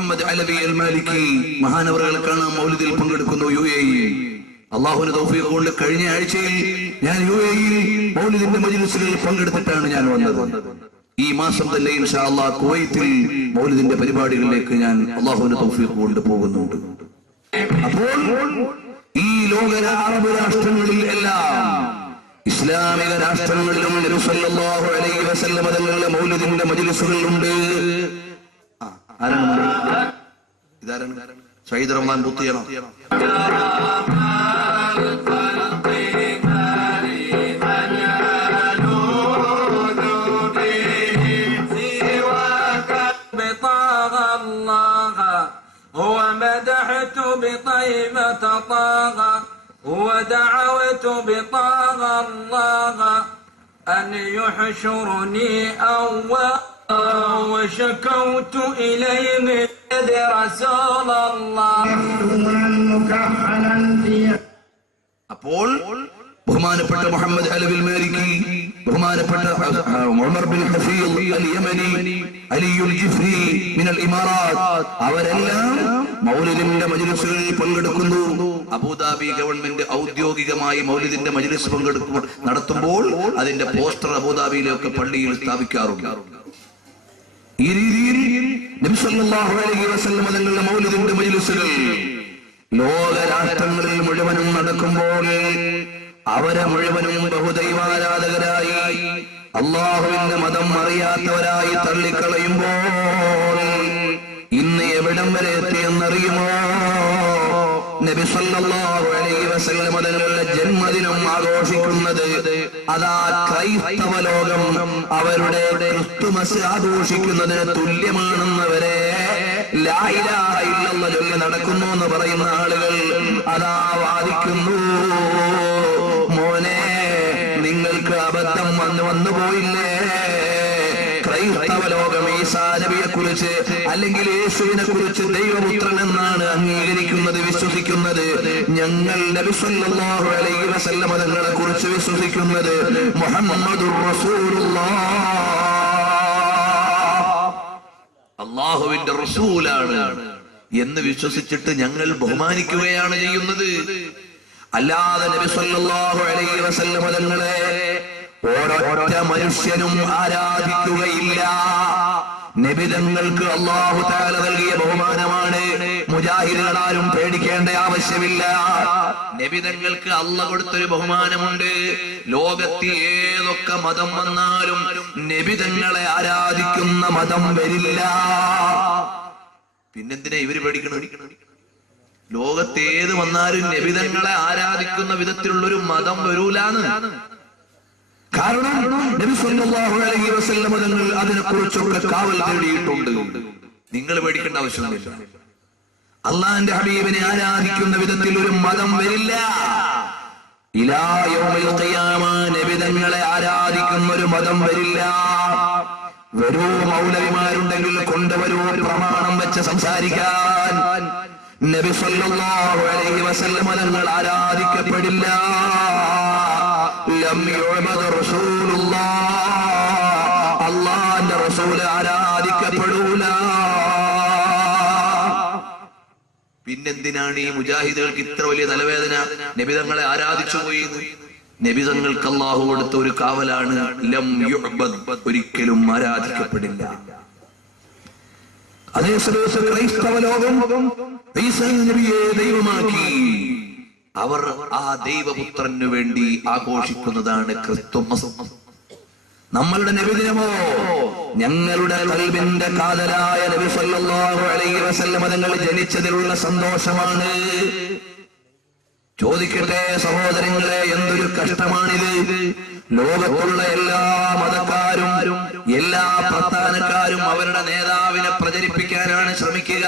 മുഹമ്മദ് അലവി അൽ മാലിക്കി മഹാനവറുകൾ കാണാൻ മൗലിദിൽ പങ്കെടുക്കുന്നു UAE. അള്ളാഹുവിന്റെ തൗഫീഖ് കൊണ്ട് കഴിഞ്ഞ ആഴ്ചയിൽ ഞാൻ UAE മൗലിദിന്റെ മജ്‌ലിസിൽ പങ്കെടുത്തിട്ടാണ് ഞാൻ വന്നത്. ഈ മാസം തന്നെ ഇൻഷാ അല്ലാഹ് കുവൈത്തിൽ മൗലിദിന്റെ പരിപാടികളിലേക്ക് ഞാൻ അള്ളാഹുവിന്റെ തൗഫീഖ് കൊണ്ട് പോകുന്നുണ്ട്. അപ്പോൾ ഈ ലോക അറബ് രാഷ്ട്രങ്ങളിൽ എല്ലാം ഇസ്ലാമിക രാഷ്ട്രങ്ങളിലും നബി സല്ലല്ലാഹു അലൈഹി വസല്ലം തങ്ങളുടെ മൗലിദിന്റെ മജ്‌ലിസുകളുണ്ട്. ഇതാരാണ്? സയ്യിദ് റഹ്മാൻ ബുത്തിയാണോ? ومدحت بطيبة طه ودعوت بطه الله أن يحشرني أول وشكوت إليه رسول الله. അപ്പോൾ ബഹുമാനപ്പെട്ട മുഹമ്മദ് അലവിൽ മാലിക്കി, ബഹുമാനപ്പെട്ട ഉമർ ബിൻ ഹഫീൽ അൽ യമനി, അലിയുൽ ജിഫ്രി മിനൽ ഇമാറാത്ത്, അവരെല്ലാം മൗലിദിന്റെ മജ്‌ലിസുകളിൽ പങ്കെടുക്കുന്നു. അബുദാബി ഗവൺമെന്റ് ഔദ്യോഗികമായി മൗലിദിന്റെ മജ്‌ലിസ് നടത്തുമ്പോൾ അതിന്റെ പോസ്റ്റർ അബുദാബിയിലൊക്കെ പള്ളിയിൽ സ്ഥാപിക്കാറുണ്ട്. ഈ രീതിയിൽ നബി സല്ലല്ലാഹു അലൈഹി വസല്ലം തങ്ങളുടെ മൗലിദിന്റെ മജ്‌ലിസുകൾ ലോക രാഷ്ട്രങ്ങളിൽ മുഴുവനും നടക്കുമ്പോൾ അവരെ മുഴുവനും ബഹുദൈവാരാധകരായി അള്ളാഹുവിന്റെ മതം അറിയാത്തവരായി തള്ളിക്കളയുമ്പോൾ ഇന്ന് എവിടം വരെ എത്തിയെന്നറിയുമോ? നബി സല്ലല്ലാഹു അലൈഹി വസല്ലം തങ്ങളുടെ ജന്മദിനം ആഘോഷിക്കുന്നത് അതാ ക്രൈസ്തവ ലോകം അവരുടെ ക്രിസ്തുമസ് ആഘോഷിക്കുന്നതിന് തുല്യമാണെന്നവരെ ലാ ഇലാഹ ഇല്ലല്ലാഹ് ചൊല്ലി നടക്കുന്നു എന്ന് പറയുന്ന ആളുകൾ അതാ വാദിക്കുന്നു. മോനെ, നിങ്ങൾക്ക് അബദ്ധം വന്നു പോയില്ലേ? ക്രൈസ്തവ ലോകം ഈസാ നബിയെ കുറിച്ച് അല്ലെങ്കിൽ യേശുവിനെ കുറിച്ച് ദൈവപുത്രൻ എന്നാണ് അംഗീകരിക്കുന്നത്, വിശ്വസിക്കുന്നത്. ഞങ്ങൾ നബി സല്ലല്ലാഹു അലൈഹി വസല്ലം തങ്ങളെ കുറിച്ച് വിശ്വസിക്കുന്നത് മുഹമ്മദുർ റസൂലുള്ളാഹ്, അല്ലാഹുവിന്റെ റസൂലാണ് എന്ന് വിശ്വസിച്ചിട്ട് ഞങ്ങൾ ബഹുമാനിക്കുകയാണ് ചെയ്യുന്നത്. അല്ലാതെ നബി സല്ലല്ലാഹു അലൈഹി വസല്ലം തങ്ങളെ ഒരൊറ്റ മനുഷ്യനും ആരാധിക്കുകയില്ല. നബിതങ്ങൾക്ക് അല്ലാഹു തആല നൽകിയ ബഹുമാനമാണ്. മുജാഹിദുകളാരും പേടിക്കേണ്ട ആവശ്യമില്ല. നബിതങ്ങൾക്ക് അല്ലാഹു കൊടുത്തൊരു ബഹുമാനമുണ്ട്. ലോകത്ത് ഏതൊക്കെ മതം വന്നാലും നബിതങ്ങളെ ആരാധിക്കുന്ന മതം വരില്ല. പിന്നെന്തിനാ ഇവര് പേടിക്കണം? ലോകത്ത് ഏത് വന്നാലും നബിതങ്ങളെ ആരാധിക്കുന്ന വിധത്തിലുള്ളൊരു മതം വരൂലാന്ന്. കാരണം നബി സല്ലല്ലാഹു അലൈഹി വസല്ലം തങ്ങൾ അതിനെക്കുറിച്ചൊക്കെ കാവൽ തേടിയിട്ടുണ്ട്. നിങ്ങൾ പേടിക്കേണ്ട ആവശ്യമൊന്നുമില്ല. അള്ളാഹുവിന്റെ ഹബീബിനെ ആരാധിക്കുന്ന വിധത്തിൽ ഒരു മതം വരില്ല. ഇലാ യൗമിൽ ഖിയാമ നബിതങ്ങളെ ആരാധിക്കുന്ന ഒരു മതം വരില്ല. വരൂ, മൗലവിമാരുണ്ടെങ്കിൽ കൊണ്ടുവരൂ പ്രമാണം വെച്ച് സംസാരിക്കാൻ. നബി സല്ലല്ലാഹു അലൈഹി വസല്ലം തങ്ങൾ ആരാധിക്കപ്പെടില്ല. ലം യുഅബദ റസൂലുള്ളാഹ്, അല്ലാഹുവിന്റെ റസൂൽ ആരാധിക്കപ്പെടൂല. പിന്നെന്തിനാണ് ഈ മുജാഹിദുകൾക്ക് ഇത്ര വലിയ തലവേദന? നബിതങ്ങളെ ആരാധിച്ചു പോയി. നബിതങ്ങൾക്ക് അല്ലാഹു കൊടുത്ത ഒരു കാവലാണ് ലം യുഅബദ്, ഒരിക്കലും ആരാധിക്കപ്പെടില്ല. അതേ സമയത്ത് ക്രൈസ്തവ ലോകം ഈസാ നബിയെ ദൈവമാക്കി. അവർ ആ ദൈവപുത്രന് വേണ്ടി ആഘോഷിക്കുന്നതാണ് ക്രിസ്തുമസ്. നമ്മളുടെ നബിദിനമോ ഞങ്ങളുടെ ഖൽബിന്റെ കാതലായ നബി സല്ലല്ലാഹു അലൈഹി വസല്ലം തങ്ങൾ ജനിച്ചതിലുള്ള സന്തോഷമാണ്. ചോദിക്കട്ടെ സഹോദരങ്ങളെ, എന്തൊരു കഷ്ടമാണിത്! ലോകത്തുള്ള എല്ലാ മതക്കാരും എല്ലാ പ്രസ്ഥാനക്കാരും അവരുടെ നേതാവിനെ പ്രചരിപ്പിക്കാനാണ് ശ്രമിക്കുക.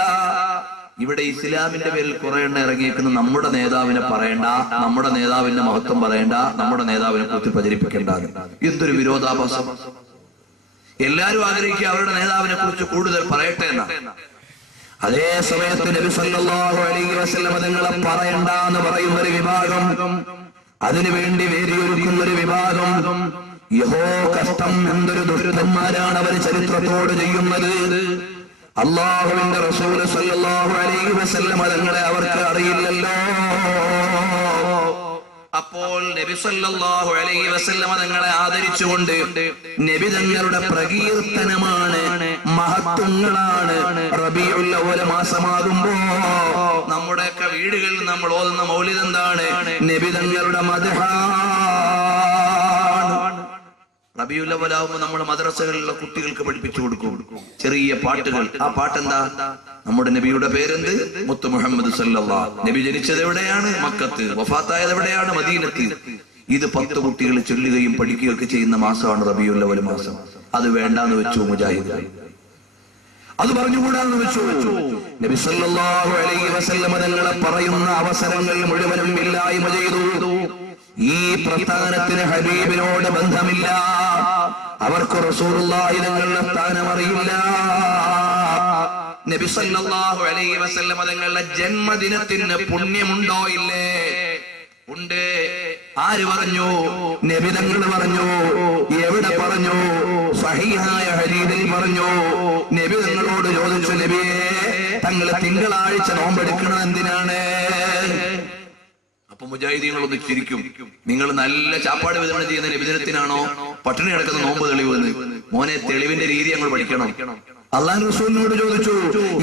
ഇവിടെ ഇസ്ലാമിന്റെ പേരിൽ കുറെ എണ്ണം ഇറങ്ങിയിരിക്കുന്ന നമ്മുടെ നേതാവിനെ പറയണ്ട, നമ്മുടെ നേതാവിന്റെ മഹത്വം പറയണ്ട, നമ്മുടെ നേതാവിനെ കുറിച്ച് പ്രചരിപ്പിക്കേണ്ട. എന്തൊരു വിരോധാഭാസം! എല്ലാരും ആഗ്രഹിക്കുക അവരുടെ നേതാവിനെ കുറിച്ച് കൂടുതൽ പറയട്ടെ എന്നാണ്. അതേ സമയത്ത് നബി സല്ലല്ലാഹു അലൈഹി വസല്ലം തങ്ങളെ പറയണ്ട എന്ന് പറയുന്ന ഒരു വിഭാഗം, അതിനുവേണ്ടി വേദിയൊരുക്കുന്ന ഒരു വിഭാഗം, യഹോ കഷ്ടം, എന്തൊരു ദുരിതന്മാരാണ് അവർ ചരിത്രത്തോട് ചെയ്യുന്നത്. അല്ലാഹുവിന്റെ റസൂൽ സല്ലല്ലാഹു അലൈഹി വസല്ലം തങ്ങളെ അവർക്ക് അറിയില്ലല്ലോ. അപ്പോൾ നബി സല്ലല്ലാഹു അലൈഹി വസല്ലം തങ്ങളെ ആദരിച്ചുകൊണ്ട് നബി തങ്ങളുടെ പ്രകീർത്തനമാണ്, മഹത്വങ്ങളാണ് റബീഉൽ അവ്വൽ മാസമാകുമ്പോ നമ്മുടെയൊക്കെ വീടുകളിൽ നമ്മൾ ഓതുന്ന മൗലിദ് എന്താണ്? നബി തങ്ങളുടെ മദ്ഹാണ്. റബീഉൽ അവ്വൽ ആവുമ്പോൾ നമ്മൾ മദ്രസകളിലുള്ള കുട്ടികൾക്ക് പഠിപ്പിച്ചു കൊടുക്കും ചെറിയ പാട്ടുകൾ. ആ പാട്ടെന്താ? നമ്മുടെ നബിയുടെ പേരെന്ത്? മുത്ത് മുഹമ്മദ് സല്ലല്ലാഹു. നബി ജനിച്ചത് എവിടെയാണ്? മക്കത്ത്. വഫാത്തായത് എവിടെയാണ്? മദീനത്ത്. ഇത് 10 കുട്ടികൾ ചൊല്ലുകയും പഠിക്കുകയൊക്കെ ചെയ്യുന്ന മാസമാണ് റബീഉൽ അവ്വൽ മാസം. അത് വേണ്ടാന്ന് വെച്ചു മുജാഹിദ്. അത് പറഞ്ഞുകൂടാന്ന് വെച്ചു. നബി സല്ലല്ലാഹു അലൈഹി വസല്ലം തങ്ങളെ പറയുന്ന അവസരങ്ങൾ മുഴുവനും ഇല്ലായ്മ ചെയ്തു. ഈ പ്രസ്ഥാനത്തിന് ഹബീബിനോട് ബന്ധമില്ല. അവർക്ക് റസൂലുള്ളാഹി തങ്ങളുടെ സ്ഥാനം അറിയില്ല. നബി സല്ലല്ലാഹു അലൈഹി വസല്ലം തങ്ങളുടെ ജന്മദിനത്തിന് പുണ്യമുണ്ടോ? ഇല്ലേ? ഉണ്ട്. ആര് പറഞ്ഞു? നബി തങ്ങൾ പറഞ്ഞു. എവിടെ പറഞ്ഞു? സഹീഹായ ഹദീസിൽ പറഞ്ഞു. നബി തങ്ങളോട് ചോദിച്ചു, നബിയേ, തങ്ങൾ തിങ്കളാഴ്ച നോമ്പെടുക്കണം എന്തിനാണ്? അപ്പൊ മുജാഹിദീങ്ങളൊന്ന് ചിരിക്കും. നിങ്ങൾ നല്ല ചാപ്പാട് വിതരണം ചെയ്യുന്ന നബിദിനത്തിനാണോ പട്ടിണി കിടക്കുന്ന നോമ്പ് തെളിവെന്ന്? മോനെ, തെളിവിന്റെ രീതി ഞങ്ങൾ പഠിക്കണം. അല്ലാഹു റസൂലിനോട് ചോദിച്ചു,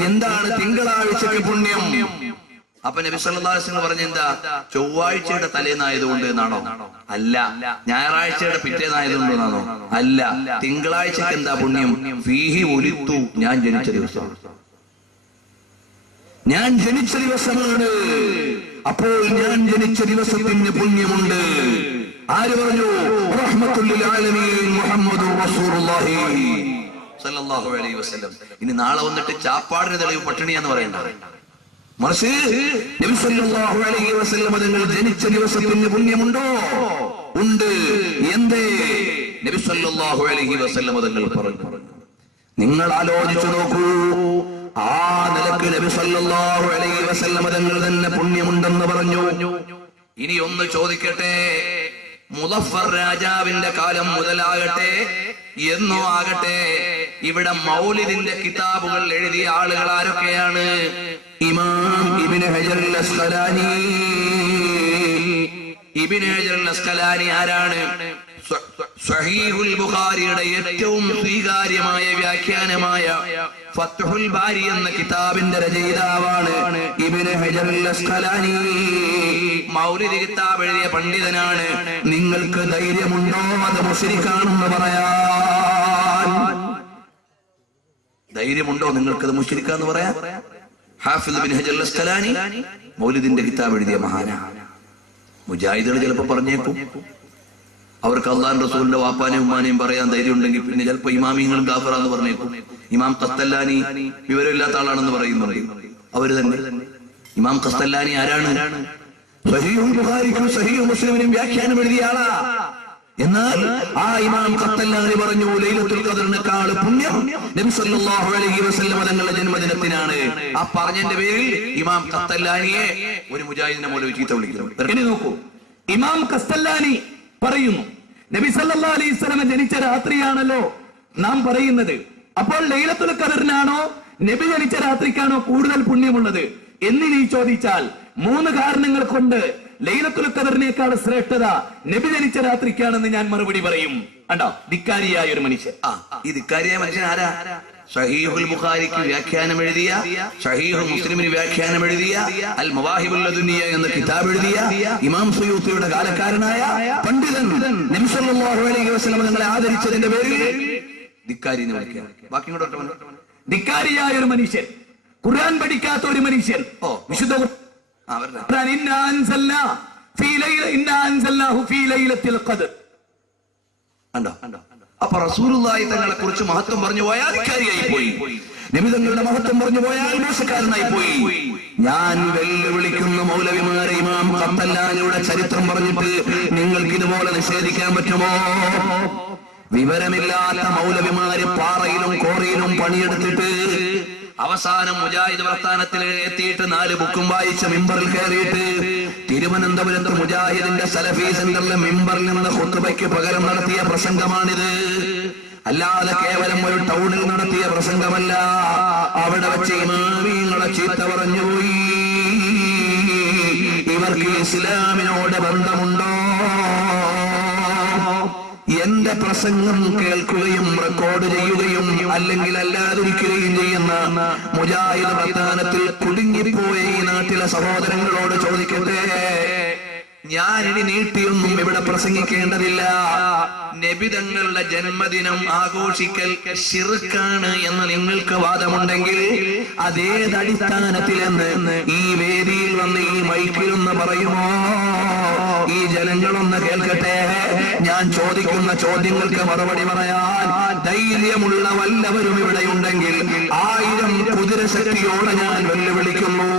എന്താണ് തിങ്കളാഴ്ചക്ക് പുണ്യം? അപ്പൊ നബി സല്ലല്ലാഹു അലൈഹി വസല്ലം പറഞ്ഞ എന്താ? ചൊവ്വാഴ്ചയുടെ തലേന്നായതുകൊണ്ട് എന്നാണോ? അല്ല. ഞായറാഴ്ചയുടെ പിറ്റേന്നായതുകൊണ്ട് എന്നാണോ? അല്ല. തിങ്കളാഴ്ചക്ക് എന്താ പുണ്യം? ഫീഹി ഉലിത്തു, ഞാൻ ജനിച്ച ദിവസം. ഞാൻ ജനിച്ച ദിവസമാണ്. അപ്പോൾ ഞാൻ ജനിച്ച ദിവസത്തിന് പുണ്യമുണ്ട്. ആര് പറഞ്ഞു? റഹ്മത്തുൽ ലിൽ ആലമീൻ മുഹമ്മദുർ റസൂലുള്ളാഹി സല്ലല്ലാഹു അലൈഹി വസല്ലം. ഇനി നാളെ വന്നിട്ട് ചാപ്പാടിന് തെളിവ് പട്ടിണിയാന്ന് പറയണ്ട. മറിച്ച് നബി സല്ലല്ലാഹു അലൈഹി വസല്ലം തങ്ങൾ ജനിച്ച ദിവസത്തിന് പുണ്യമുണ്ടോ? ഉണ്ട്. എന്തേ? നബി സല്ലല്ലാഹു അലൈഹി വസല്ലം തങ്ങൾ പറഞ്ഞു. നിങ്ങൾ ആലോചിച്ചു നോക്കൂ. ആ നിലക്ക് നബി സല്ലല്ലാഹു അലൈഹി വസല്ലം തങ്ങൾ തന്നെ പുണ്യമുണ്ടെന്ന് പറഞ്ഞു. ഇനി ഒന്ന് ചോദിക്കട്ടെ, മുദഫർ രാജാവിന്റെ കാലം മുതലാകട്ടെ എന്നോ ആകട്ടെ, ഇവിടെ മൗലിദിന്റെ കിതാബുകൾ എഴുതിയ ആളുകൾ ആരൊക്കെയാണ്? ഇമാം ഇബ്നു ഹജർ അൽ-അസ്ഖലാനി. ഇബ്നു ഹജർ അൽ-അസ്ഖലാനി ആരാണ്? സ്വഹീഹുൽ ബുഖാരിയുടെ ഏറ്റവും സ്വീകാര്യമായ വ്യാഖ്യാനമായ ഫത്ഹുൽ ബാരി എന്ന കിതാബിന്റെ രചയിതാവാണ് ഇബ്നു ഹജർ അൽ-അസ്ഖലാനി. മൗലിദ് കിതാബ് എഴുതിയ പണ്ഡിതനാണ്. നിങ്ങൾക്ക് ധൈര്യമുണ്ടോ അത് മുശ്രിക്കാണെന്ന് പറയാൻ? ധൈര്യമുണ്ടോ നിങ്ങൾക്കത് മുശ്രിക്കാന്ന് പറയാൻ? ഹാഫിദ് ഇബ്നു ഹജർ അൽ-അസ്ഖലാനി മൗലിദിന്റെ കിതാബ് എഴുതിയ മഹാനാണ്. മുജാഹിദുകൾ ചിലപ്പോൾ പറഞ്ഞേക്കും അവർക്ക് അള്ളാഹുവിന്റെ റസൂലിന്റെ വാപ്പാനെയും ഉമ്മാനെയും പറയാൻ ധൈര്യം ഉണ്ടെങ്കിൽ പിന്നെ ചിലപ്പോൾ ഇമാമിങ്ങളും കാഫറാന്ന് പറഞ്ഞേക്കും. ഇമാം ഖസ്തല്ലാനി വിവരമില്ലാത്ത ആളാണെന്ന് പറയുന്നുണ്ട് അവര് തന്നെ. ഇമാം ഖസ്തല്ലാനി ആരാണ്? സഹീഹുൽ ബുഖാരിക്കും സഹീഹ് മുസ്ലിമിനും വ്യാഖ്യാനം എഴുതിയ ആളാ. എന്നാൽ ആ ഇമാം ഖസ്തല്ലാനി പറഞ്ഞു, ലൈലത്തുൽ ഖദറിനേക്കാൾ പുണ്യം നബി സല്ലല്ലാഹു അലൈഹി വസല്ലം തങ്ങളുടെ ജന്മദിനത്തിനാണ്. ആ പറഞ്ഞതിന്റെ പേരിൽ ഇമാം ഖസ്തല്ലാനിയെ ഒരു മുജാഹിദിനെ മൗലവി ചീത്ത വിളിക്കുന്നു. ഇനി നോക്കൂ, ഇമാം ഖസ്തല്ലാനി പറയുന്നു, നബി സല്ലല്ലാഹു അലൈഹി വസല്ലം ജനിച്ച രാത്രിയാണല്ലോ നാം പറയുന്നത്. അപ്പോൾ ലൈലത്തുൽ ഖദറിനാണോ നബി ജനിച്ച രാത്രിക്കാണോ കൂടുതൽ പുണ്യമുള്ളത് എന്ന് നീ ചോദിച്ചാൽ 3 കാരണങ്ങൾ കൊണ്ട് ലൈലത്തുൽ ഖദറിനേക്കാൾ ശ്രേഷ്ഠത നബി ജനിച്ച രാത്രിക്കാണെന്ന് ഞാൻ മറുപടി പറയും. കണ്ടോ, ധിക്കാരിയായ ഒരു മനുഷ്യൻ. ഈ ധിക്കാരിയായ മനുഷ്യൻ ആരാ? സഹീഹുൽ ബുഖാരിക്ക് വ്യാഖ്യാനം എഴുതിയ, സഹീഹുൽ മുസ്ലിമിന് വ്യാഖ്യാനം എഴുതിയ, അൽ മവാഹിബുൽ ലദുനിയ എന്ന കിതാബ് എഴുതിയ ഇമാം സുയൂത്തിയുടെ കാലക്കാരനായ പണ്ഡിതൻ നബി സല്ലല്ലാഹു അലൈഹി വസല്ലം തങ്ങളെ ആദരിച്ചതിന്റെ പേരിൽ ധിക്കാരി എന്ന് വിളിക്കുക. ബാക്കി ധിക്കാരിയായ ഒരു മനുഷ്യൻ, ഖുർആൻ പഠിക്കാത്ത ഒരു മനുഷ്യൻ. വിശുദ്ധ ഖുർആൻ ഇന്നാ അൻസൽനാഹു ഫീ ലൈലത്തുൽ ഖദർ. അപ്പൊ റസൂലുള്ളാഹി തങ്ങളെ കുറിച്ച് മഹത്വം പറഞ്ഞു പോയാൽ ധിക്കാരിയായി പോയി. നബി തങ്ങളുടെ മഹത്വം പറഞ്ഞു പോയാൽ മോശക്കാരനായി പോയി. ഞാൻ വെല്ലുവിളിക്കുന്ന മൗലവിമാരെ ഇമാം ഖസ്തല്ലാനിയുടെ ചരിത്രം പറഞ്ഞിട്ട് നിങ്ങൾക്ക് ഇതുപോലെ നിഷേധിക്കാൻ പറ്റുമോ? വിവരമില്ലാത്ത മൗലവിമാര് പാറയിലും കോറിയിലും പണിയെടുത്തിട്ട് അവസാനം മുജാഹിദ് പ്രസ്ഥാനത്തിൽ എത്തിയിട്ട് 4 ബുക്കും വായിച്ച മിമ്പറിൽ കയറിയിട്ട് തിരുവനന്തപുരത്ത് മുജാഹിദിന്റെ സലഫി സെന്ററിലെ മിമ്പറിൽ നിന്ന് ഖുത്ബയ്ക്ക് പകരം നടത്തിയ പ്രസംഗമാണിത്. അല്ലാതെ കേവലം ഒരു ടൗണിൽ നടത്തിയ പ്രസംഗമല്ല. അവിടെ വെച്ച് ഇമാമിങ്ങളെ ചീത്ത പറഞ്ഞുപോയി. ഇവർക്ക് ഇസ്ലാമിനോട് ബന്ധമുണ്ടോ? എന്റെ പ്രസംഗം കേൾക്കുകയും റെക്കോർഡ് ചെയ്യുകയും അല്ലെങ്കിൽ അല്ലാതിരിക്കുകയും ചെയ്യുന്ന മുജാഹിദ് പ്രസ്ഥാനത്തിൽ കുടുങ്ങിപ്പോയ ഈ നാട്ടിലെ സഹോദരങ്ങളോട് ചോദിക്കട്ടെ, ഞാനിനി നീട്ടിയൊന്നും ഇവിടെ പ്രസംഗിക്കേണ്ടതില്ല. നബിതങ്ങളുടെ ജന്മദിനം ആഘോഷിക്കൽ ശിർക്കാണ് എന്ന് നിങ്ങൾക്ക് വാദമുണ്ടെങ്കിൽ അതേതടിസ്ഥാനത്തിലെന്ന് ഈ വേദിയിൽ വന്ന് ഈ മൈക്കിലൊന്ന് പറയുമോ? ഈ ജനങ്ങളൊന്ന് കേൾക്കട്ടെ. ഞാൻ ചോദിക്കുന്ന ചോദ്യങ്ങൾക്ക് മറുപടി പറയാൻ ധൈര്യമുള്ള വല്ലവരും ഇവിടെ ഉണ്ടെങ്കിൽ 1000 കുതിരശക്തിയോടെ ഞാൻ വെല്ലുവിളിക്കുന്നു.